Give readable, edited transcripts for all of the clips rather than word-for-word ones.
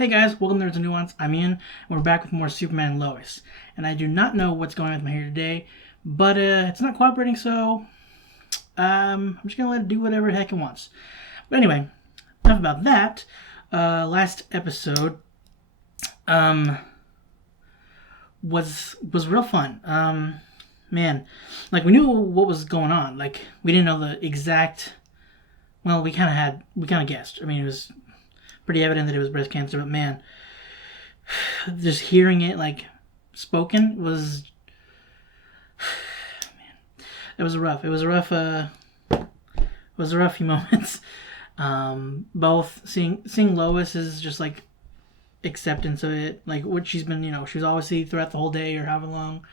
Hey guys, welcome to Nuance. I'm Ian, and we're back with more Superman and Lois. And I do not know what's going on with my hair today, but it's not cooperating, so I'm just gonna let it do whatever the heck it wants. But anyway, enough about that. Last episode was real fun. Man, like we knew what was going on. Like we didn't know the exact. Well, we kind of guessed. I mean, it was pretty evident that it was breast cancer, but man, just hearing it like spoken was man, it was a rough few moments. Both seeing Lois is just like acceptance of it, like what she's been, she's obviously throughout the whole day or however long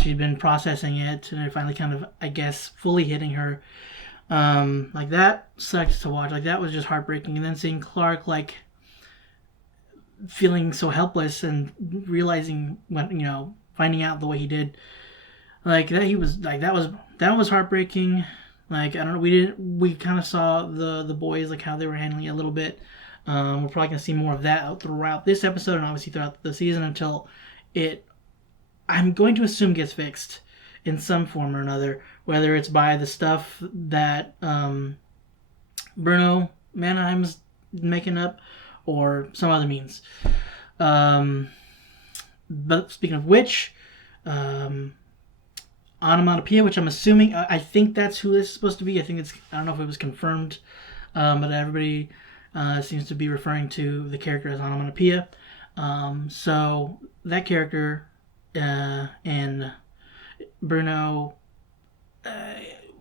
she's been processing it, and it finally kind of, I guess, fully hitting her. Like that sucked to watch. Like that was just heartbreaking. And then seeing Clark like feeling so helpless and realizing when finding out the way he did, like that he was like that was heartbreaking. Like I don't know, we kind of saw the boys like how they were handling it a little bit. We're probably gonna see more of that throughout this episode and obviously throughout the season until it, I'm going to assume, gets fixed in some form or another, whether it's by the stuff that Bruno Mannheim's making up or some other means. But speaking of which, onomatopoeia, which I'm assuming, I think that's who this is supposed to be. I don't know if it was confirmed, but everybody seems to be referring to the character as onomatopoeia. So that character and Bruno,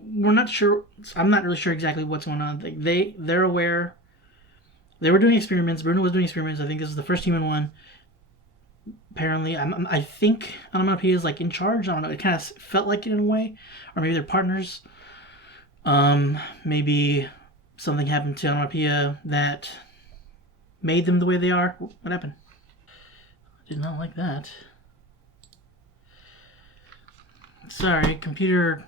we're not sure. I'm not really sure exactly what's going on. They're aware. They were doing experiments. Bruno was doing experiments. I think this is the first human one. Apparently, I think onomatopoeia is like in charge. I don't know. It kind of felt like it in a way, or maybe they're partners. Maybe something happened to onomatopoeia that made them the way they are. What happened? I did not like that. Sorry, computer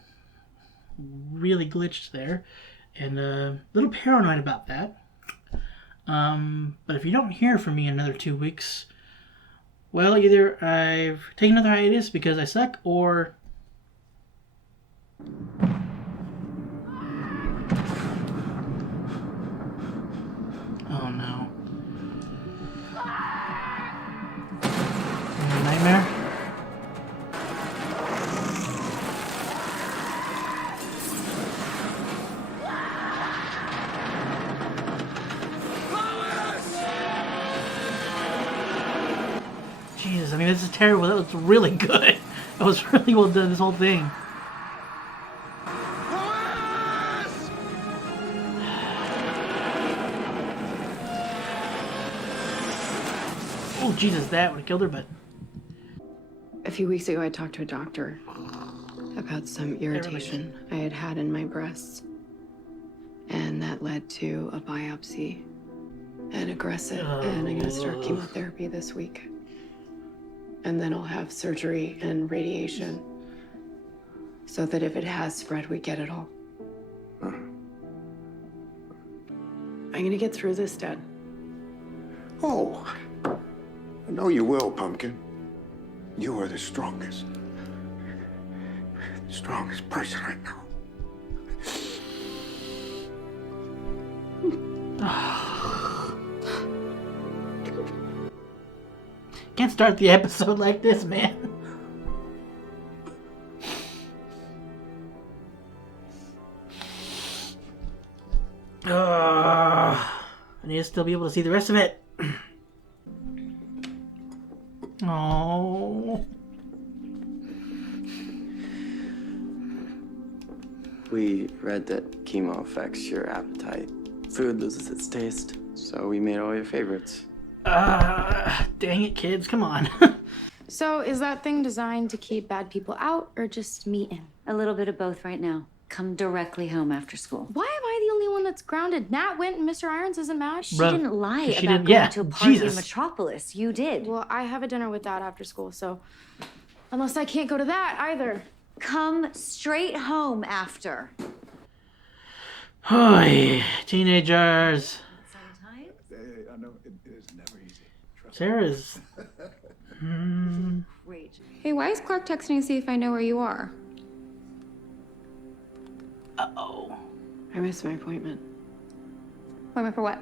really glitched there, and a little paranoid about that. But if you don't hear from me in another 2 weeks, well, either I've taken another hiatus because I suck, or oh no, nightmare. Jesus, I mean, this is terrible. That was really good. That was really well done, this whole thing. Oh, Jesus, that would have killed her, but A few weeks ago, I talked to a doctor about some irritation I had had in my breasts. And that led to a biopsy and aggressive. And I'm going to start chemotherapy this week. And then I'll have surgery and radiation so that if it has spread, we get it all. I'm going to get through this, Dad. Oh, I know you will, Pumpkin. You are the strongest person I know. can't start the episode like this, man. I need to still be able to see the rest of it. Oh. We read that chemo affects your appetite. Food loses its taste, so we made all your favorites. Dang it, kids, come on. So is that thing designed to keep bad people out or just me in? A little bit of both right now. Come directly home after school. Why am I the only one that's grounded? Nat went and Mr. Irons isn't mad. She Bruh, didn't lie she about didn't- going yeah, to a party Jesus. in Metropolis. You did. Well, I have a dinner with Dad after school, so unless I can't go to that either. Come straight home after. Hoy, teenagers. Sometimes I know it is never easy. Sarah's. Hey, why is Clark texting to see if I know where you are? Uh-oh. I missed my appointment. Appointment for what?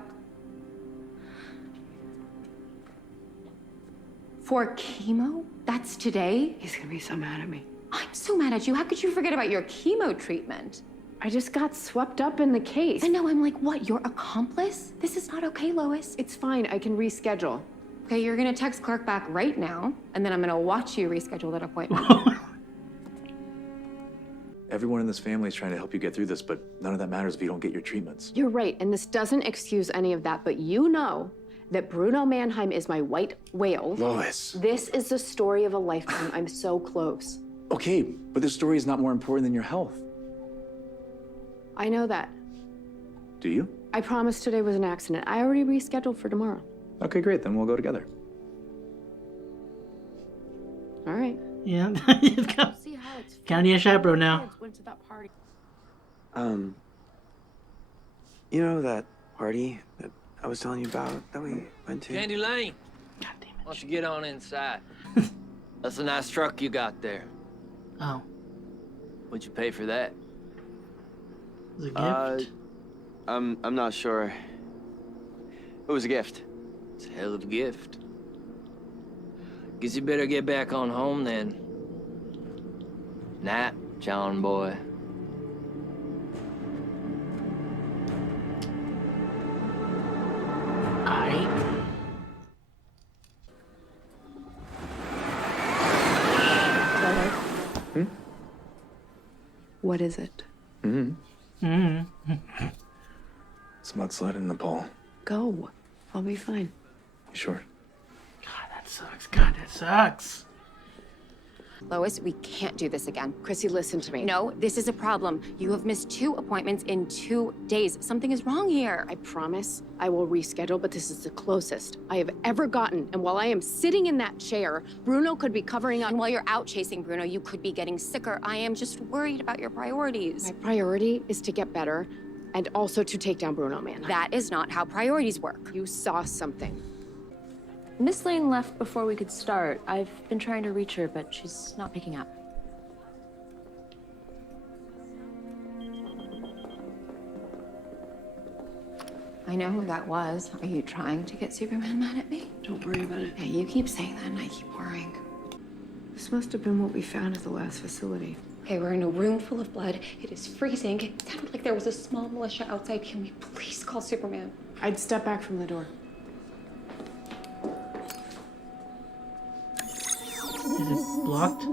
For chemo? That's today? He's gonna be so mad at me. I'm so mad at you. How could you forget about your chemo treatment? I just got swept up in the case. And now I'm like, what, your accomplice? This is not okay, Lois. It's fine, I can reschedule. Okay, you're gonna text Clark back right now, and then I'm gonna watch you reschedule that appointment. Everyone in this family is trying to help you get through this, but none of that matters if you don't get your treatments. You're right, and this doesn't excuse any of that, but you know that Bruno Mannheim is my white whale. Lois. This is the story of a lifetime. I'm so close. Okay, but this story is not more important than your health. I know that. Do you? I promised today was an accident. I already rescheduled for tomorrow. Okay, great. Then we'll go together. All right. Yeah. See how it's County a chaperone now. went to that party. You know that party that I was telling you about that we went to? Candy Lane, God damn it. why don't you get on inside? That's a nice truck you got there. Oh. What'd you pay for that? It was a gift. I'm not sure. It was a gift. It's a hell of a gift. Guess you better get back on home then. Night, John boy. Alright. What is it? It's mudslide in Nepal. Go. I'll be fine. You sure? God, that sucks. God, that sucks. Lois, we can't do this again. Chrissy, listen to me. No, this is a problem. You have missed 2 appointments in 2 days. Something is wrong here. I promise I will reschedule, but this is the closest I have ever gotten. And while I am sitting in that chair, Bruno could be covering up. And while you're out chasing Bruno, you could be getting sicker. I am just worried about your priorities. My priority is to get better and also to take down Bruno Mannheim. That is not how priorities work. You saw something. Miss Lane left before we could start. I've been trying to reach her, but she's not picking up. I know who that was. Are you trying to get Superman mad at me? Don't worry about it. Hey, you keep saying that and I keep worrying. This must have been what we found at the last facility. Okay, we're in a room full of blood. It is freezing. It sounded like there was a small militia outside. Can we please call Superman? I'd step back from the door. Is it blocked?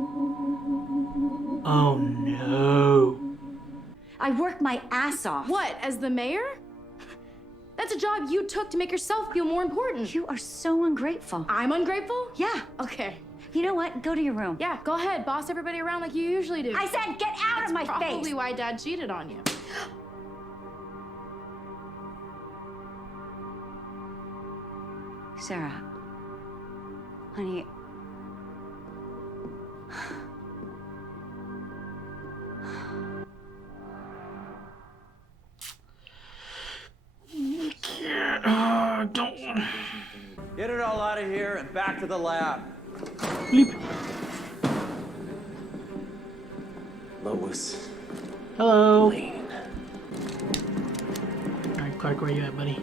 Oh no. I work my ass off. What, as the mayor? That's a job you took to make yourself feel more important. You are so ungrateful. I'm ungrateful? Yeah. Okay. You know what? Go to your room. Yeah, go ahead. Boss everybody around like you usually do. I said get out of my Probably face. why Dad cheated on you. Sarah. Honey. Don't. Get it all out of here and back to the lab. Bleep. Lois. Hello. Lane. Alright, Clark, where you at, buddy?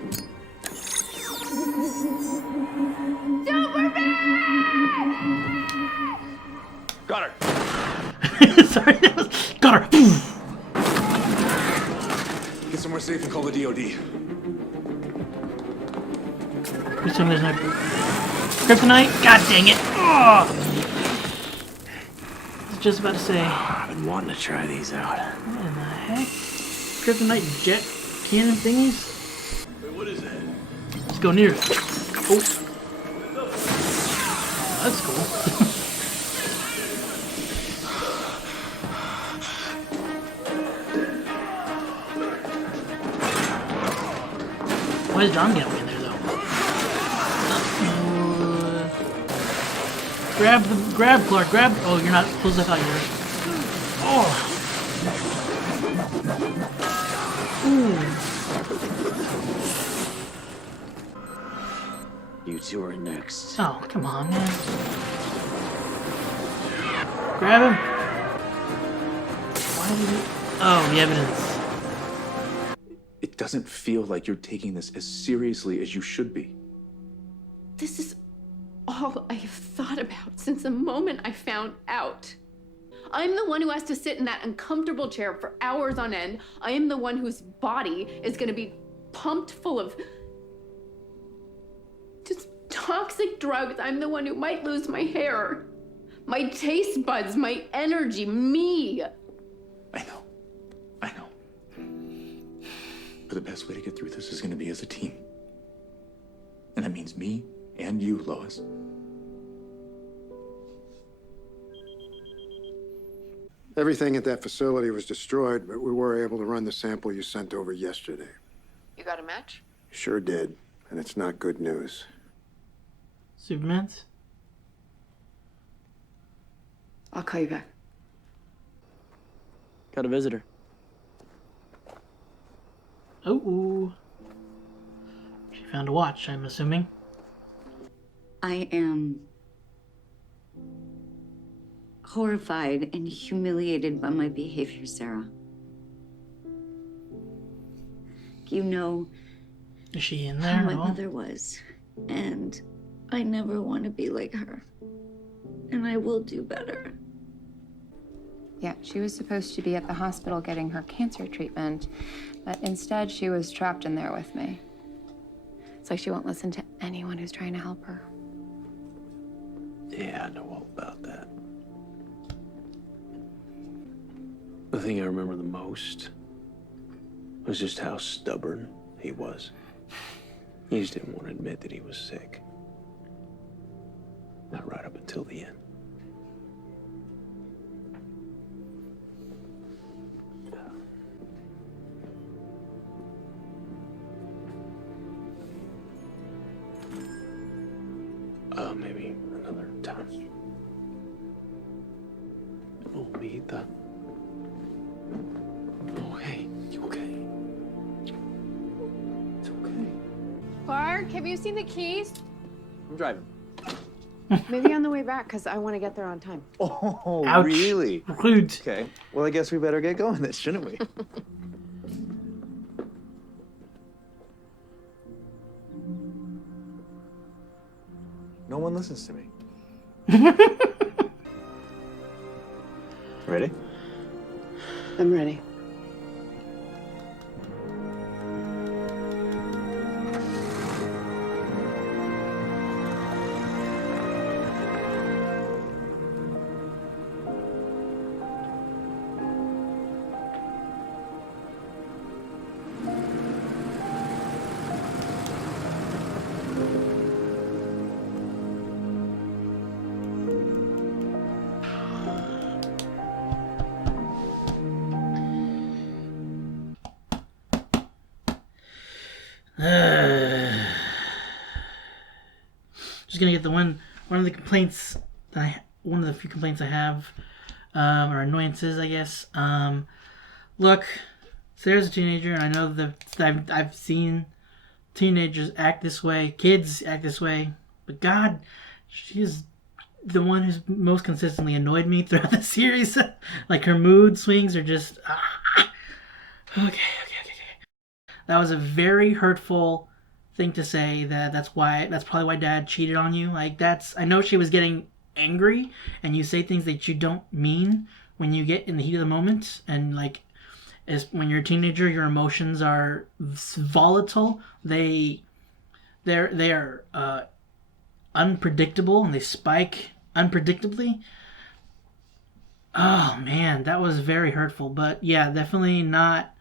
Got her. Sorry, that was. Got her! Get somewhere safe and call the DOD. Please tell me there's no kryptonite. God dang it! Oh! I was just about to say. I've been wanting to try these out. What in the heck? Kryptonite jet cannon thingies? Wait, what is that? Let's go near it. Oh. That's cool. Why is John getting in there though? Grab Clark, grab. Oh, you're not close as I thought you were. Oh. You two are next. Oh, come on, man. Grab him. Why did he... Oh, the evidence. It doesn't feel like you're taking this as seriously as you should be. This is all I have thought about since the moment I found out. I'm the one who has to sit in that uncomfortable chair for hours on end. I am the one whose body is going to be pumped full of just toxic drugs. I'm the one who might lose my hair, my taste buds, my energy, me. I know. But the best way to get through this is going to be as a team. And that means me and you, Lois. Everything at that facility was destroyed, but we were able to run the sample you sent over yesterday. You got a match? Sure did, and it's not good news. Superman's? I'll call you back. Got a visitor. Oh. She found a watch, I'm assuming. I am horrified and humiliated by my behavior, Sarah. You know Is she in there? how my at all? mother was, and I never want to be like her. And I will do better. Yeah, she was supposed to be at the hospital getting her cancer treatment, but instead she was trapped in there with me. It's like she won't listen to anyone who's trying to help her. Yeah, I know all about that. The thing I remember the most was just how stubborn he was. He just didn't want to admit that he was sick. Not right up until the end. Maybe another time. Oh, Mita. Oh, hey, you okay? It's okay. Clark, have you seen the keys? I'm driving. Maybe on the way back, because I want to get there on time. Oh, Ouch. really? Rude. Okay. Well, I guess we better get going then, shouldn't we? No one listens to me. Ready? I'm ready. Just gonna get the one of the complaints that one of the few complaints I have, or annoyances, I guess. Look, Sarah's a teenager, and I know that I've seen teenagers act this way, kids act this way, but God, she's the one who's most consistently annoyed me throughout the series. Like, her mood swings are just okay. That was a very hurtful thing to say. That's probably why Dad cheated on you. Like, I know she was getting angry, and you say things that you don't mean when you get in the heat of the moment, and like, when you're a teenager, your emotions are volatile. They are unpredictable, and they spike unpredictably. Oh man, that was very hurtful. But yeah, definitely not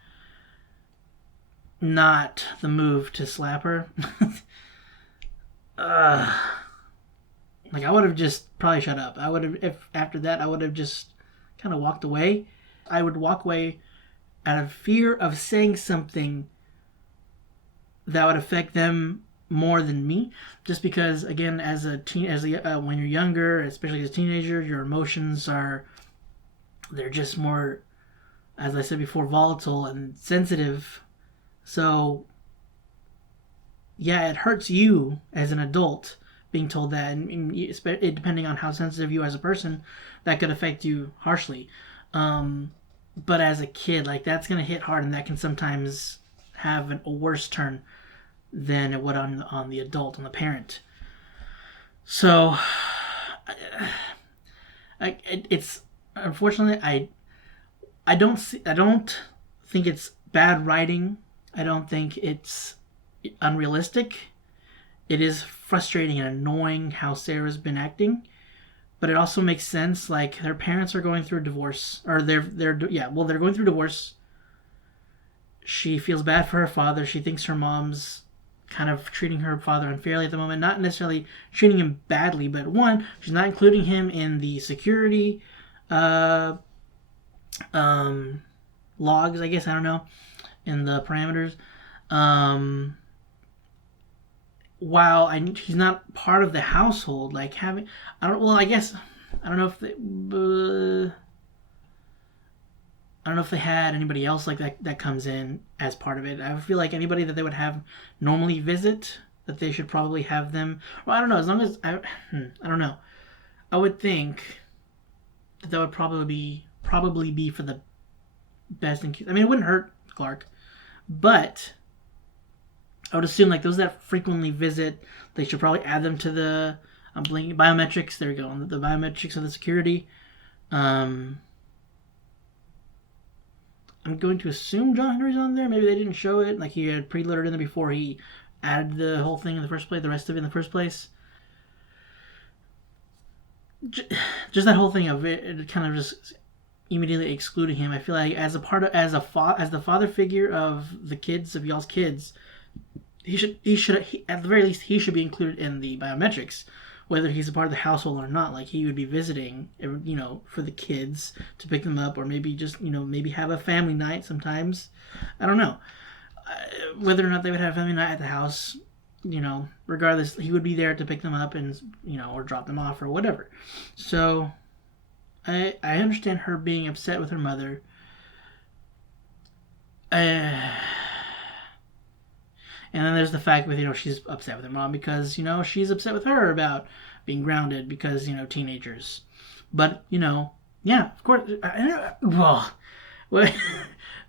the move to slap her. Like, I would have just probably shut up. I would have, if after that, I would have just kind of walked away. I would walk away out of fear of saying something that would affect them more than me. Just because, again, when you're younger, especially as a teenager, your emotions they're just more, as I said before, volatile and sensitive. So yeah, it hurts you as an adult being told that, and depending on how sensitive you are as a person, that could affect you harshly. But as a kid, like, that's gonna hit hard, and that can sometimes have a worse turn than it would on the adult, on the parent. So, it's unfortunately I don't think it's bad writing. I don't think it's unrealistic. It is frustrating and annoying how Sarah's been acting, but it also makes sense. Like, their parents are going through a divorce, or they're going through divorce. She feels bad for her father. She thinks her mom's kind of treating her father unfairly at the moment. Not necessarily treating him badly, but one, she's not including him in the security logs, I guess, I don't know, in the parameters. While he's not part of the household, like, having, I don't know if they had anybody else like that comes in as part of it. I feel like anybody that they would have normally visit, that they should probably have them. Well, I don't know. As long as I don't know. I would think that would probably be for the best in case. I mean, it wouldn't hurt Clark, but I would assume, like, those that frequently visit, they should probably add them to the biometrics. There we go. The biometrics of the security. I'm going to assume John Henry's on there. Maybe they didn't show it. Like, he had preloaded in there before he added the whole thing in the first place, the rest of it in the first place. Just that whole thing of it kind of just immediately excluding him. I feel like as the father figure of the kids, of y'all's kids, he should at the very least, he should be included in the biometrics, whether he's a part of the household or not. Like, he would be visiting, for the kids to pick them up, or maybe just, maybe have a family night sometimes. I don't know. Whether or not they would have a family night at the house, regardless, he would be there to pick them up and, or drop them off or whatever. So, I understand her being upset with her mother. And then there's the fact with, she's upset with her mom because, she's upset with her about being grounded because, teenagers. But, yeah, of course. But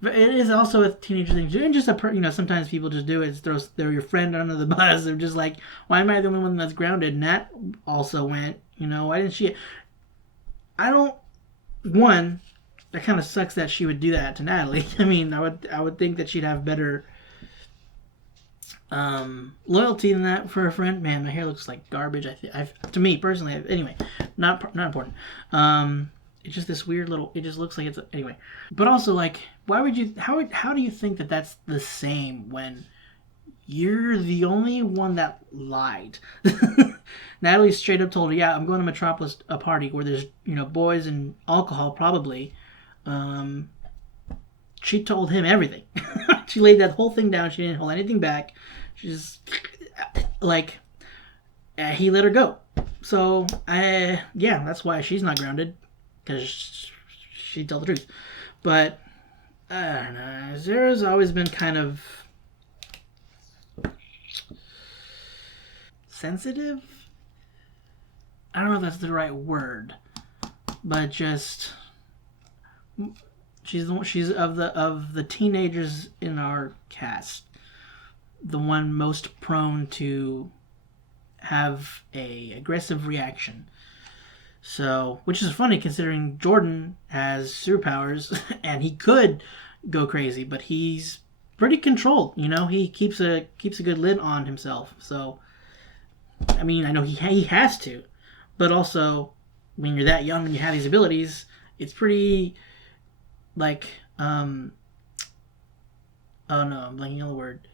it is also a teenager thing. And just sometimes people just do it. Throw your friend under the bus. They're just like, why am I the only one that's grounded? Nat also went, why didn't she? That kind of sucks that she would do that to Natalie. I mean, I would think that she'd have better loyalty than that for a friend. Man, my hair looks like garbage. To me personally, anyway, not important. It's just this weird little. It just looks like it's anyway. But also, like, why would you? How do you think that that's the same when you're the only one that lied? Natalie straight up told her, "Yeah, I'm going to Metropolis, a party where there's boys and alcohol probably." She told him everything. She laid that whole thing down. She didn't hold anything back. She just, like, he let her go. So, yeah, that's why she's not grounded, because she told the truth. But, I don't know. Sarah's always been kind of sensitive? I don't know if that's the right word, but just... She's of the teenagers in our cast, the one most prone to have a aggressive reaction. So, which is funny considering Jordan has superpowers and he could go crazy, but he's pretty controlled. He keeps a good lid on himself. So, I mean, I know he has to, but also when you're that young and you have these abilities, it's pretty. Like, oh no, I'm blanking on the word.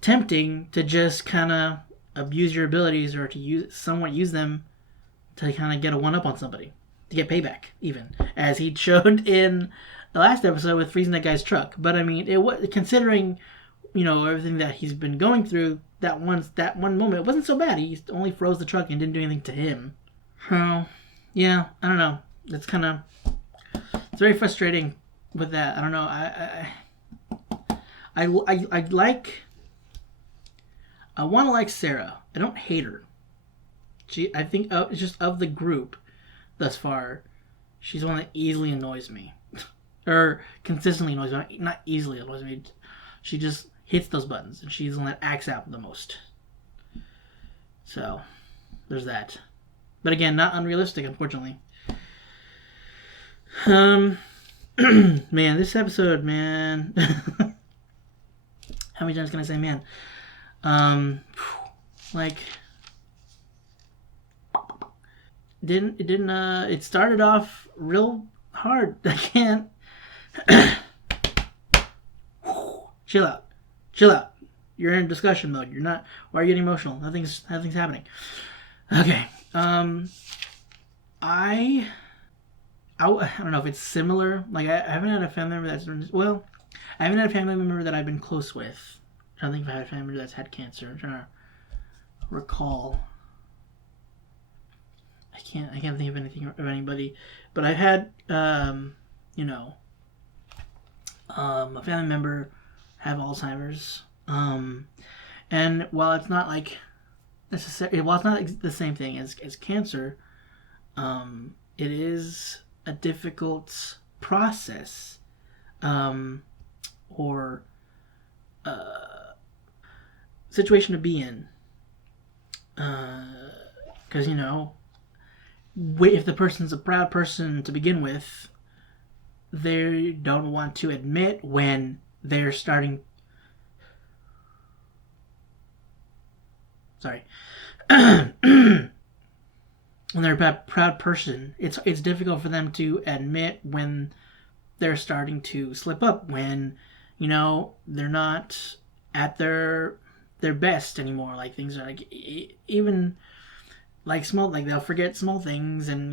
Tempting to just kind of abuse your abilities or to somewhat use them to kind of get a one-up on somebody. To get payback, even. As he showed in the last episode with freezing that guy's truck. But, I mean, considering, everything that he's been going through, that one moment, it wasn't so bad. He only froze the truck and didn't do anything to him. So, yeah, I don't know. It's kind of... It's very frustrating with that. I don't know. I like I want to like Sarah. I don't hate her. I think it's just of the group thus far, she's the one that easily annoys me. Or consistently annoys me. Not easily annoys me. She just hits those buttons, and she's the one that acts out the most. So, there's that. But again, not unrealistic, unfortunately. Man, this episode, man. How many times can I say man? Like, it started off real hard. I can't. Chill out. You're in discussion mode. You're not. Why are you getting emotional? Nothing's happening. Okay. I don't know if it's similar. Like, I haven't had a family member that's... Well, I haven't had a family member that I've been close with. I don't think I've had a family member that's had cancer. I'm trying to recall. I can't think of anything of anybody. But I've had, a family member have Alzheimer's. And while it's not like necessarily... While it's not the same thing as cancer, it is a difficult process, or situation to be in, because if the person's a proud person to begin with, they don't want to admit when they're starting. Sorry. When they're a proud person, it's difficult for them to admit when they're starting to slip up, when they're not at their best anymore. Like, things are like, even like small, like they'll forget small things, and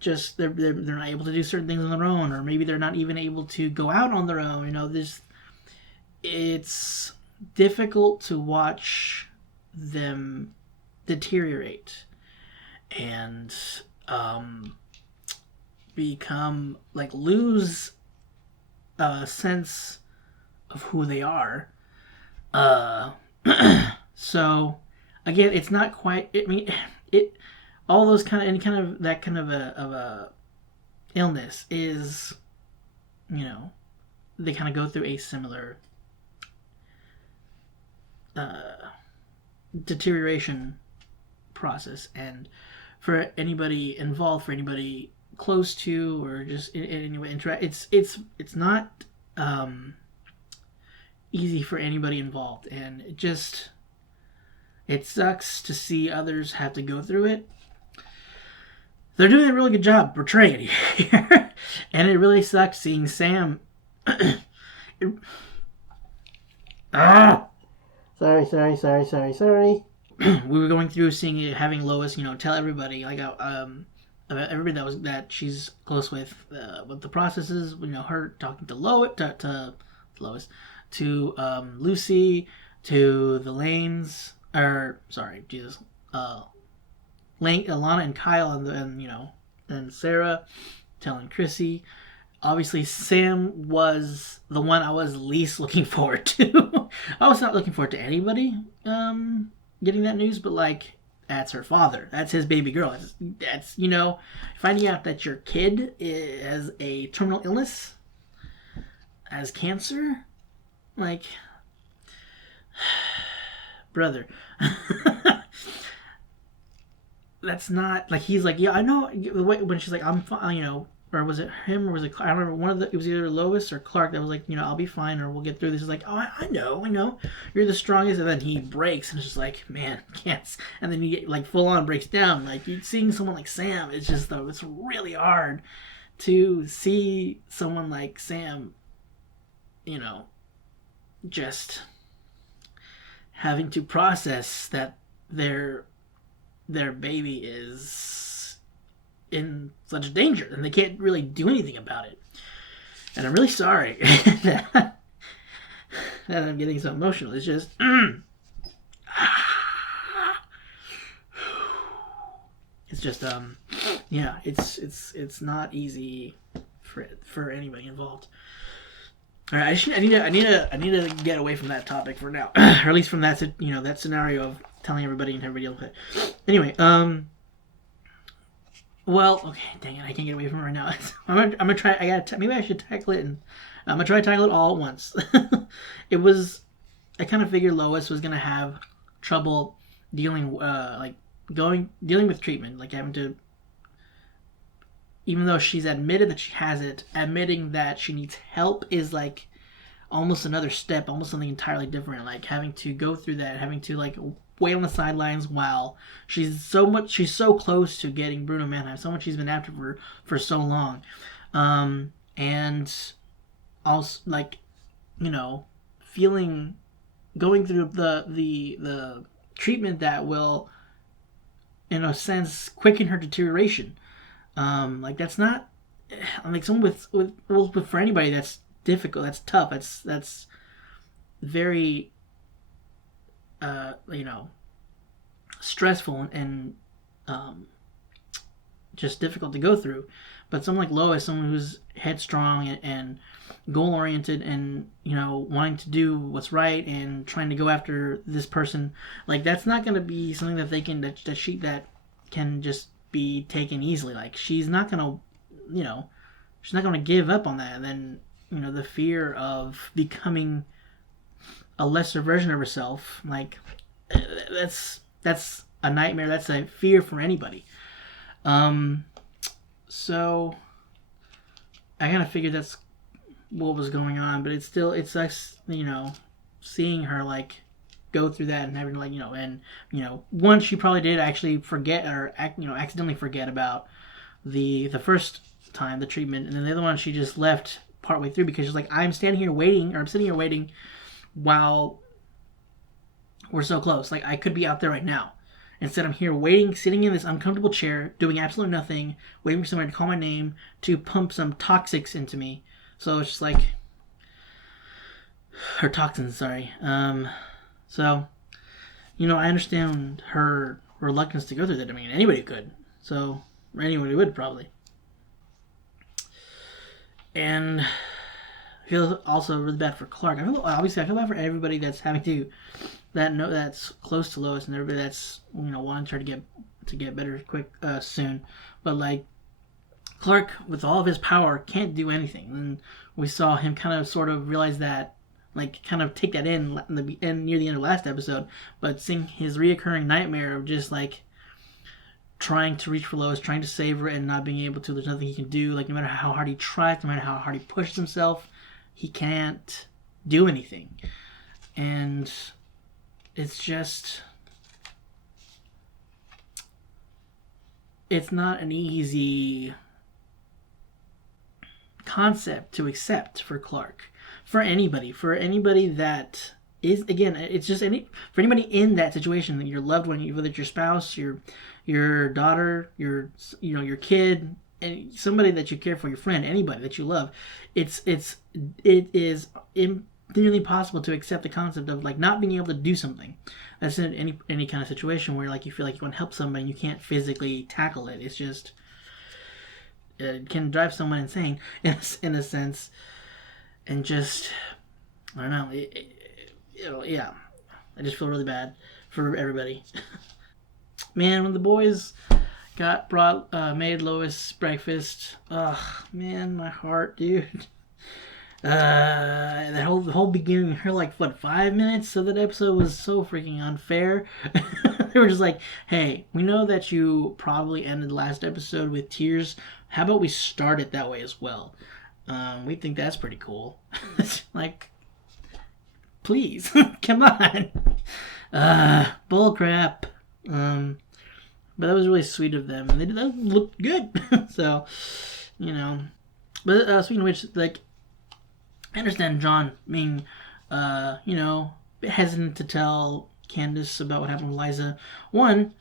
just they're not able to do certain things on their own, or maybe they're not even able to go out on their own. It's difficult to watch them deteriorate and become, like, lose a sense of who they are. So again, it's not quite, all those kind of that kind of a illness is, they kind of go through a similar deterioration process. And for anybody involved, for anybody close to, or just in any way interact, it's not easy for anybody involved, and it sucks to see others have to go through it. They're doing a really good job portraying it here, and it really sucks seeing Sam. Sorry. We were going through having Lois, tell everybody, like, everybody that she's close with, what the process is. Her talking to Lois, to Lucy, to the Lanes, Alana and Kyle, and Sarah, telling Chrissy. Obviously, Sam was the one I was least looking forward to. I was not looking forward to anybody getting that news, but, like, that's her father. That's his baby girl. That's finding out that your kid has a terminal illness, has cancer, like, brother. That's not, like, he's like, yeah, I know. When she's like, I'm fine, or was it him, or was it, I don't remember, it was either Lois or Clark that was like, I'll be fine, or we'll get through this. It's like, oh, I know, you're the strongest. And then he breaks, and it's just like, man, can't. And then he get, like, full on breaks down. Like, seeing someone like Sam, it's just, though, it's really hard to see someone like Sam, just having to process that their baby is in such danger, and they can't really do anything about it. And I'm really sorry that I'm getting so emotional. It's just it's just it's not easy for anybody involved. All right, I need to get away from that topic for now, or at least from that that scenario of telling everybody and everybody else. Anyway, well, okay, dang it, I can't get away from it right now. I'm gonna try. Maybe I should tackle it, and I'm gonna try to tackle it all at once. It was. I kind of figured Lois was gonna have trouble dealing with treatment, like having to, even though she's admitted that she has it, admitting that she needs help is like almost another step, almost something entirely different. Like having to go through that, having to like wait on the sidelines while she's so close to getting Bruno Mannheim, so much she's been after for so long, and also like feeling, going through the treatment that will, in a sense, quicken her deterioration. Like that's not, like someone with for anybody that's difficult, that's tough, that's very stressful and just difficult to go through. But someone like Lois, someone who's headstrong and goal oriented and wanting to do what's right and trying to go after this person, like that's not going to be something that they can that can just be taken easily. Like she's not going to give up on that. And then the fear of becoming a lesser version of herself, like that's a nightmare. That's a fear for anybody. So I kind of figured that's what was going on, but it sucks, seeing her like go through that and having to one, she probably did actually forget or accidentally forget about the first time, the treatment, and then the other one she just left partway through because she's like, I'm sitting here waiting while we're so close. Like I could be out there right now. Instead, I'm here waiting, sitting in this uncomfortable chair, doing absolutely nothing, waiting for somebody to call my name to pump some toxics into me. So it's just like, her toxins, sorry. So, I understand her reluctance to go through that. I mean, anybody could. So, anybody would probably. And I feel also really bad for Clark. I feel bad for everybody that's having to, that's close to Lois, and everybody that's wanting to try to get better quick soon. But like Clark, with all of his power, can't do anything. And we saw him kind of sort of realize that, like kind of take that in the end, near the end of last episode. But seeing his reoccurring nightmare of just like trying to reach for Lois, trying to save her, and not being able to. There's nothing he can do. Like no matter how hard he tries, no matter how hard he pushes himself, he can't do anything. And it's just, it's not an easy concept to accept for Clark, for anybody that is, again, it's just for anybody in that situation, your loved one, whether it's your spouse, your daughter, your kid, and somebody that you care for, your friend, anybody that you love, it is nearly impossible to accept the concept of like not being able to do something. That's in any kind of situation where like you feel like you want to help somebody and you can't physically tackle it. It's just, it can drive someone insane in a sense, and just, I don't know. Yeah, I just feel really bad for everybody. Man, when the boys made Lois breakfast, ugh, man, my heart, dude. The whole beginning, her like 5 minutes of that episode was so freaking unfair. They were just like, hey, we know that you probably ended the last episode with tears. How about we start it that way as well? We think that's pretty cool. Like, please, come on. Bull crap. But that was really sweet of them, and that looked good. So, But speaking of which, like, I understand John being, hesitant to tell Candace about what happened with Liza. One,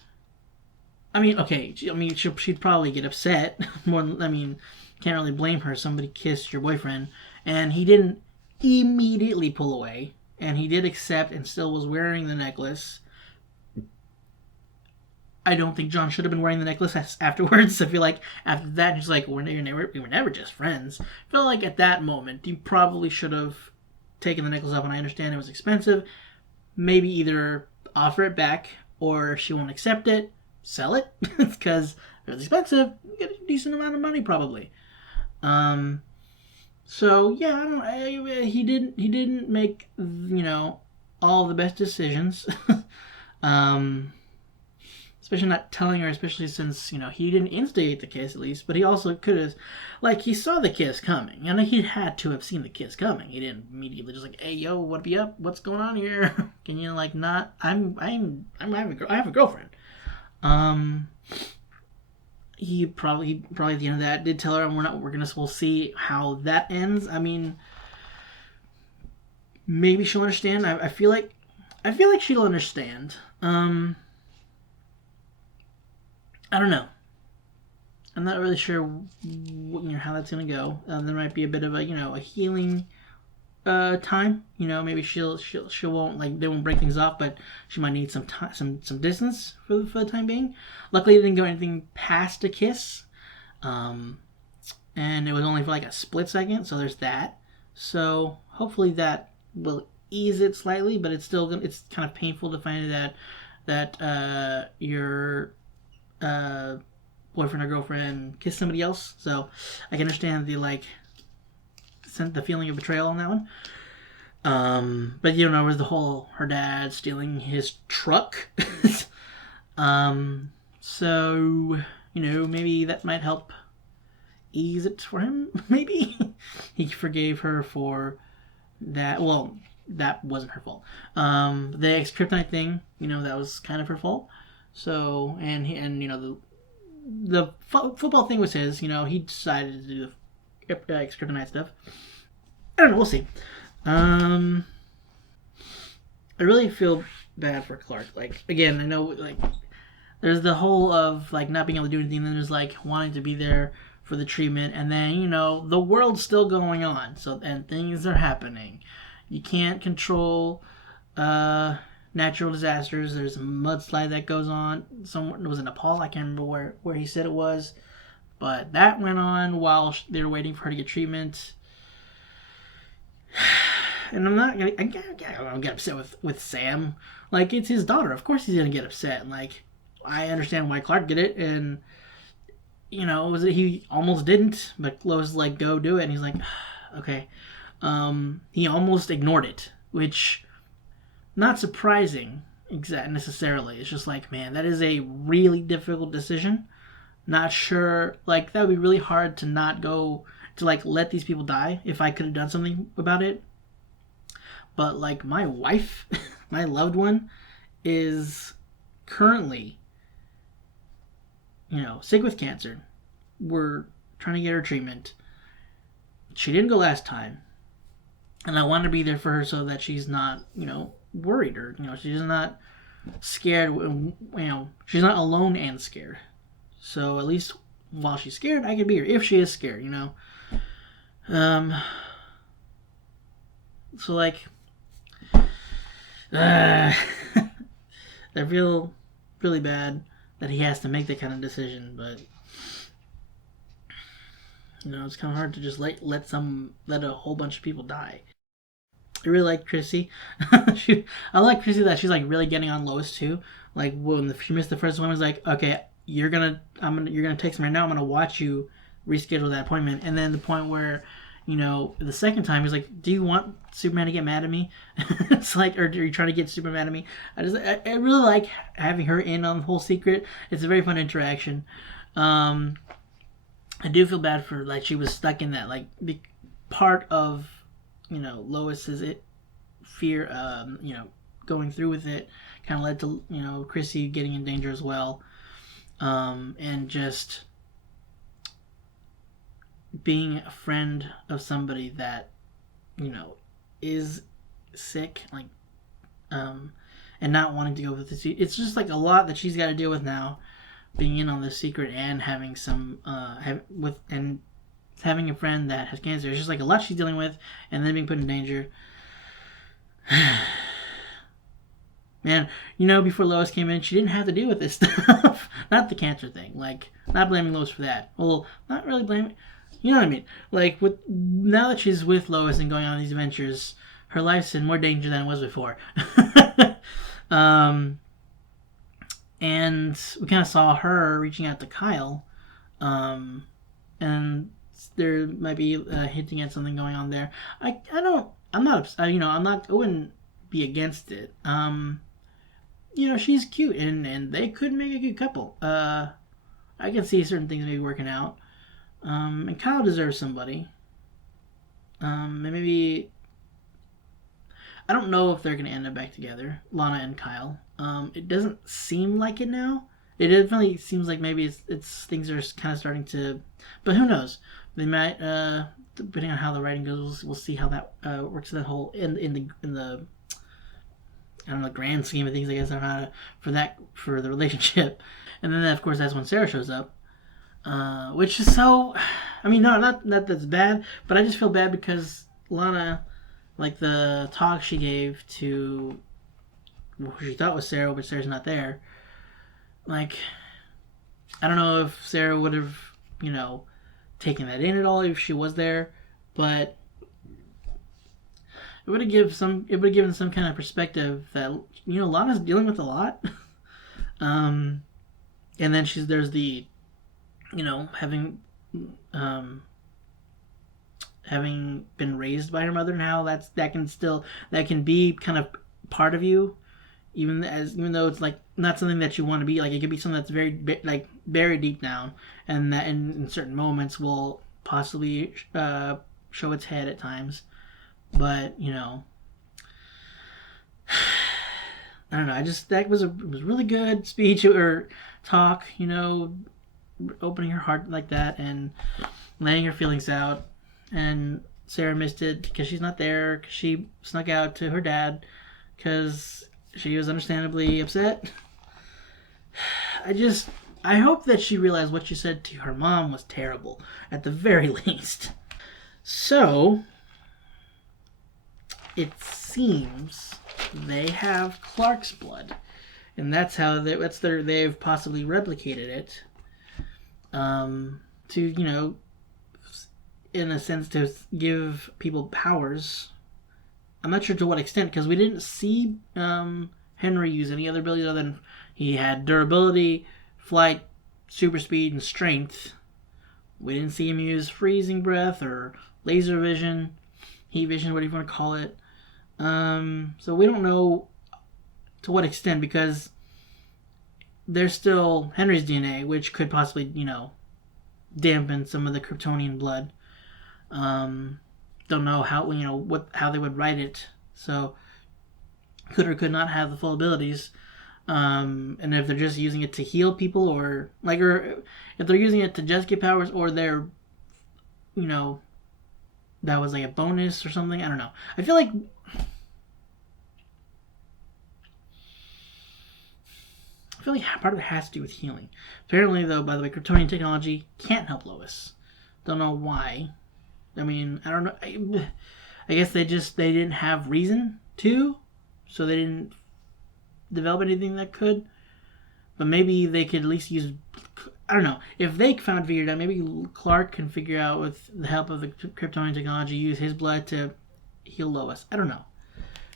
I mean, okay, she'd probably get upset. Can't really blame her. Somebody kissed your boyfriend, and he didn't immediately pull away, and he did accept and still was wearing the necklace. I don't think John should have been wearing the necklace afterwards. I feel like after that, he's like, we were never just friends. I feel like at that moment, you probably should have taken the necklace off, and I understand it was expensive. Maybe either offer it back, or if she won't accept it, sell it, because if it's expensive, you get a decent amount of money probably. So yeah, he didn't make, all the best decisions. Especially not telling her, especially since, he didn't instigate the kiss at least, but he also could have, he saw the kiss coming, and he had to have seen the kiss coming. He didn't immediately just hey, yo, what be up? What's going on here? Can you not? I have a girlfriend. He probably at the end of that did tell her, we'll see how that ends. I mean, maybe she'll understand. I feel like she'll understand. I don't know. I'm not really sure how that's gonna go. There might be a bit of a healing time. Maybe she won't they won't break things off, but she might need some time, some distance for the time being. Luckily, it didn't go anything past a kiss, and it was only for a split second. So there's that. So hopefully that will ease it slightly, but it's still it's kind of painful to find that your boyfriend or girlfriend kissed somebody else. So I can understand the feeling of betrayal on that one. But there was the whole her dad stealing his truck. So maybe that might help ease it for him. Maybe he forgave her for that. Well, that wasn't her fault. The ex-kryptonite thing, that was kind of her fault. So the football thing was his. He decided to do the ex-kryptonite stuff. I don't know. We'll see. I really feel bad for Clark. Again, I know there's the whole of not being able to do anything. And then there's wanting to be there for the treatment, and then the world's still going on. So and things are happening. You can't control natural disasters. There's a mudslide that goes on. It was in Nepal. I can't remember where he said it was, but that went on while they were waiting for her to get treatment. And I'm not gonna get upset with Sam. It's his daughter. Of course he's gonna get upset. And I understand why Clark did it, and he almost didn't, but Lois was go do it, and he's okay. He almost ignored it, which not surprising necessarily. It's just man, that is a really difficult decision. Not sure, that would be really hard to not go to let these people die if I could have done something about it. But my wife, my loved one, is currently sick with cancer. We're trying to get her treatment. She didn't go last time, and I want to be there for her so that she's not worried, or she's not scared. She's not alone and scared. So at least while she's scared, I could be here if she is scared. So I feel really bad that he has to make that kind of decision, but it's kind of hard to just let a whole bunch of people die. I really like Chrissy. I like Chrissy that she's really getting on Lois too. When she missed the first one, it was okay, you're gonna text me right now. I'm gonna watch you reschedule that appointment. And then the point where, the second time he's do you want Superman to get mad at me? It's or are you trying to get Superman mad at me? I really like having her in on the whole secret. It's a very fun interaction. I do feel bad for she was stuck in that part of Lois's fear, going through with it kind of led to Chrissy getting in danger as well, and just being a friend of somebody that is sick, and not wanting to go with this. It's just a lot that she's got to deal with now, being in on this secret and having some having a friend that has cancer. It's just a lot she's dealing with, and then being put in danger. Man, you know, before Lois came in, she didn't have to deal with this stuff. Not the cancer thing. Like, not blaming Lois for that. Well, not really blaming. You know what I mean? Like, now that she's with Lois and going on these adventures, her life's in more danger than it was before. And we kind of saw her reaching out to Kyle, and there might be hinting at something going on there. I wouldn't be against it. You know, she's cute, and they could make a good couple. I can see certain things maybe working out. And Kyle deserves somebody. And maybe, I don't know if they're gonna end up back together, Lana and Kyle. It doesn't seem like it now. It definitely seems like maybe it's things are kind of starting to, but who knows? They might, depending on how the writing goes, we'll see how that works. That whole in the I don't know, grand scheme of things, I guess, I don't know how to, for the relationship. And then, of course, that's when Sarah shows up, which is so, I mean, no, not that that's bad, but I just feel bad because Lana, like the talk she gave to who she thought was Sarah, but Sarah's not there. Like, I don't know if Sarah would have, you know, taken that in at all if she was there, but it would have given some kind of perspective that, you know, Lana's dealing with a lot. And then there's the, you know, having been raised by her mother, and how that can be kind of part of you, even though it's like not something that you want to be. Like, it could be something that's very like buried deep down, and that in certain moments will possibly show its head at times. But, you know, I don't know. It was really good speech or talk, you know, opening her heart like that and laying her feelings out. And Sarah missed it because she's not there, because she snuck out to her dad because she was understandably upset. I hope that she realized what she said to her mom was terrible, at the very least. So, it seems they have Clark's blood, and that's how they've possibly replicated it, to, you know, in a sense, to give people powers. I'm not sure to what extent, because we didn't see Henry use any other abilities other than he had durability, flight, super speed, and strength. We didn't see him use freezing breath or laser vision, heat vision, whatever you want to call it. So we don't know to what extent, because there's still Henry's DNA, which could possibly, you know, dampen some of the Kryptonian blood. Don't know how, you know, how they would write it. So could or could not have the full abilities. And if they're just using it to heal people, or if they're using it to just get powers, or they're, you know, that was like a bonus or something. I don't know. I feel like part of it has to do with healing. Apparently, though, by the way, Kryptonian technology can't help Lois. Don't know why. I mean, I don't know. I guess they didn't have reason to, so they didn't develop anything that could. But maybe they could at least use, I don't know. If they figured out, maybe Clark can figure out, with the help of the Kryptonian technology, use his blood to heal Lois. I don't know.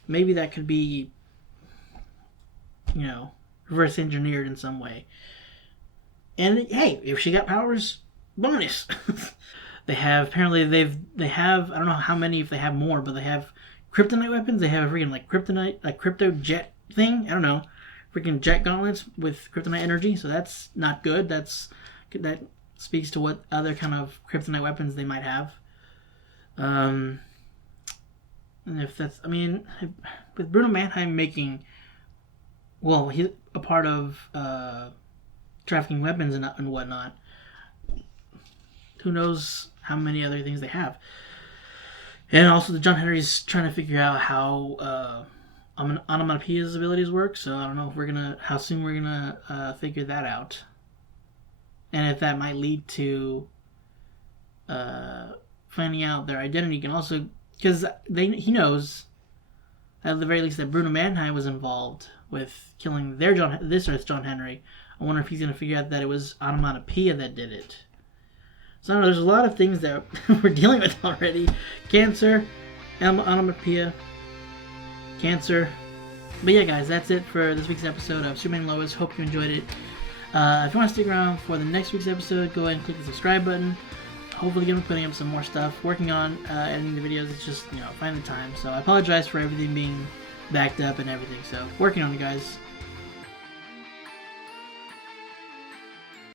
Maybe that could be, you know, reverse engineered in some way. And hey, if she got powers, bonus. They have I don't know how many, if they have more, but they have kryptonite weapons. They have a freaking like kryptonite, like crypto jet thing. I don't know, freaking jet gauntlets with kryptonite energy. So that's not good. That speaks to what other kind of kryptonite weapons they might have. And if that's, I mean, with Bruno Mannheim making, well, he's a part of trafficking weapons and whatnot. Who knows how many other things they have. And also, the John Henry's trying to figure out how onomatopoeia's abilities work. So I don't know if how soon we're gonna figure that out, and if that might lead to finding out their identity. Can also, because he knows at the very least that Bruno Mannheim was involved with killing this Earth's John Henry. I wonder if he's going to figure out that it was onomatopoeia that did it. So I don't know, there's a lot of things that we're dealing with already. Cancer, onomatopoeia, cancer. But yeah, guys, that's it for this week's episode of Superman and Lois. Hope you enjoyed it. If you want to stick around for the next week's episode, go ahead and click the subscribe button. Hopefully going to be putting up some more stuff. Working on editing the videos. It's just, finding the time. So I apologize for everything being backed up and everything. So working on it, guys.